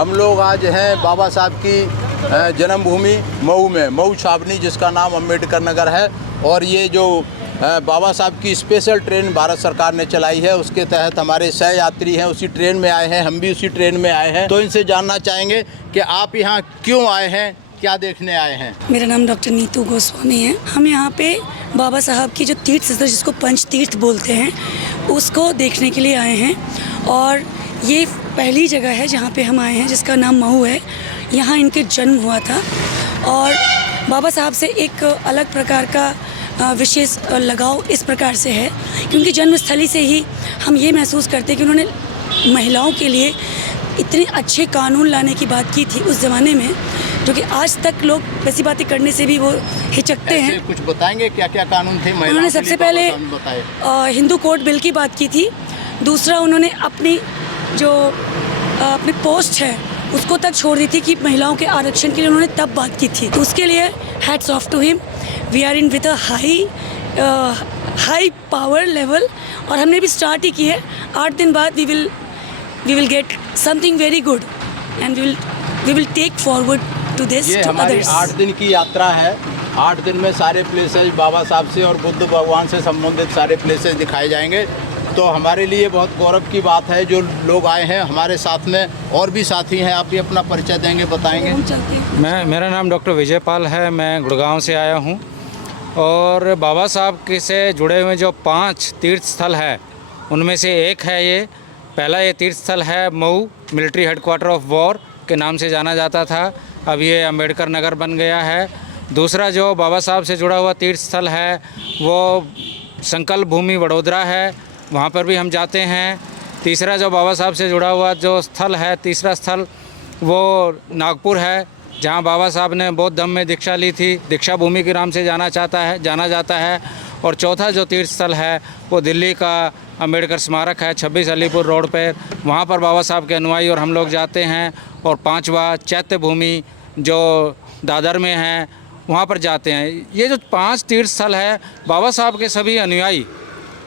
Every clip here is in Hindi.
हम लोग आज हैं बाबा साहब की जन्मभूमि मऊ में, मऊ छावनी जिसका नाम अम्बेडकर नगर है। और ये जो बाबा साहब की स्पेशल ट्रेन भारत सरकार ने चलाई है, उसके तहत हमारे सह यात्री हैं उसी ट्रेन में आए हैं, हम भी उसी ट्रेन में आए हैं। तो इनसे जानना चाहेंगे कि आप यहाँ क्यों आए हैं, क्या देखने आए हैं। मेरा नाम डॉक्टर नीतू गोस्वामी है। हम यहाँ पे बाबा साहब की जो तीर्थ स्थल जिसको पंच तीर्थ बोलते हैं उसको देखने के लिए आए हैं। और ये पहली जगह है जहाँ पे हम आए हैं जिसका नाम मऊ है। यहाँ इनके जन्म हुआ था और बाबा साहब से एक अलग प्रकार का विशेष लगाव इस प्रकार से है क्योंकि जन्मस्थली से ही हम ये महसूस करते हैं कि उन्होंने महिलाओं के लिए इतने अच्छे कानून लाने की बात की थी उस ज़माने में, जो कि आज तक लोग वैसी बातें करने से भी वो हिचकते हैं। कुछ बताएंगे क्या क्या कानून थे? उन्होंने सबसे पहले हिंदू कोड बिल की बात की थी। दूसरा, उन्होंने अपनी जो अपनी पोस्ट है उसको तक छोड़ दी थी कि महिलाओं के आरक्षण के लिए उन्होंने तब बात की थी। तो उसके लिए hats off to him. We are in with a high power level और हमने भी स्टार्ट ही की है। 8 दिन बाद we will get something very good and we will take forward to this ये टू हमारी अदर्स। 8 दिन की यात्रा है। 8 दिन में सारे प्लेसेस बाबा साहब से और बुद्ध भगवान से संबंधित सारे प्लेसेस दिखाए जाएंगे। तो हमारे लिए बहुत गौरव की बात है जो लोग आए हैं। हमारे साथ में और भी साथी हैं, आप भी अपना परिचय देंगे, बताएंगे। मेरा नाम डॉक्टर विजय पाल है। मैं गुड़गांव से आया हूं और बाबा साहब के से जुड़े हुए जो 5 तीर्थ स्थल है उनमें से एक है ये। पहला ये तीर्थ स्थल है Mau, military headquarter of war के नाम से जाना जाता था, अब ये अम्बेडकर नगर बन गया है। दूसरा जो बाबा साहब से जुड़ा हुआ तीर्थ स्थल है वो संकल्प भूमि वडोदरा है, वहाँ पर भी हम जाते हैं। तीसरा जो बाबा साहब से जुड़ा हुआ जो स्थल है, तीसरा स्थल वो नागपुर है जहाँ बाबा साहब ने बौद्ध धम्म में दीक्षा ली थी, दीक्षा भूमि के नाम से जाना जाता है। और चौथा जो तीर्थ स्थल है वो दिल्ली का अम्बेडकर स्मारक है 26 अलीपुर रोड पर, वहाँ पर बाबा साहब के अनुयायी और हम लोग जाते हैं। और 5वां चैत्य भूमि जो दादर में है वहाँ पर जाते हैं। ये जो 5 तीर्थ स्थल है, बाबा साहब के सभी अनुयायी,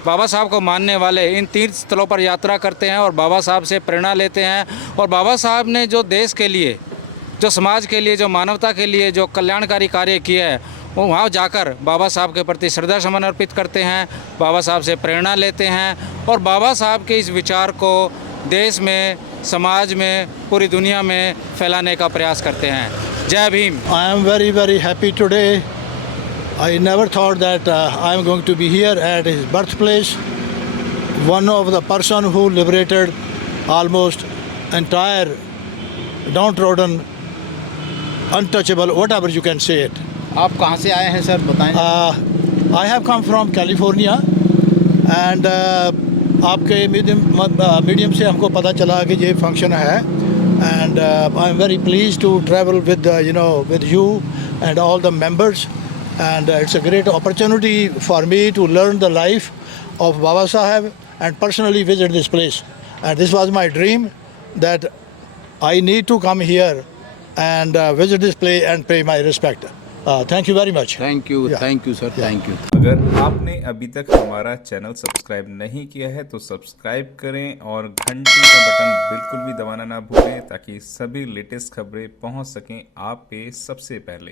बाबा साहब को मानने वाले इन तीर्थ स्थलों पर यात्रा करते हैं और बाबा साहब से प्रेरणा लेते हैं। और बाबा साहब ने जो देश के लिए, जो समाज के लिए, जो मानवता के लिए जो कल्याणकारी कार्य किए हैं वो वहाँ जाकर बाबा साहब के प्रति श्रद्धा सुमन अर्पित करते हैं, बाबा साहब से प्रेरणा लेते हैं और बाबा साहब के इस विचार को देश में, समाज में, पूरी दुनिया में फैलाने का प्रयास करते हैं। जय Bhim. I am very very happy today. I never thought that I am going to be here at his birthplace. One of the person who liberated almost entire downtrodden, untouchable, whatever you can say it. आप कहाँ से आए हैं सर, बताएं। I have come from California and आपके मीडियम से हमको पता चला कि ये फंक्शन है and I am very pleased to travel with with you and all the members. And it's a great opportunity for me to learn the life of Baba Saheb and personally visit this place. And this was my dream that I need to come here and visit this place and pay my respect. Thank you very much. Thank you sir, thank you. अगर आपने अभी तक हमारा चैनल सब्सक्राइब नहीं किया है तो सब्सक्राइब करें और घंटी का बटन बिल्कुल भी दबाना ना भूलें ताकि सभी लेटेस्ट खबरें पहुंच सकें आप पे सबसे पहले।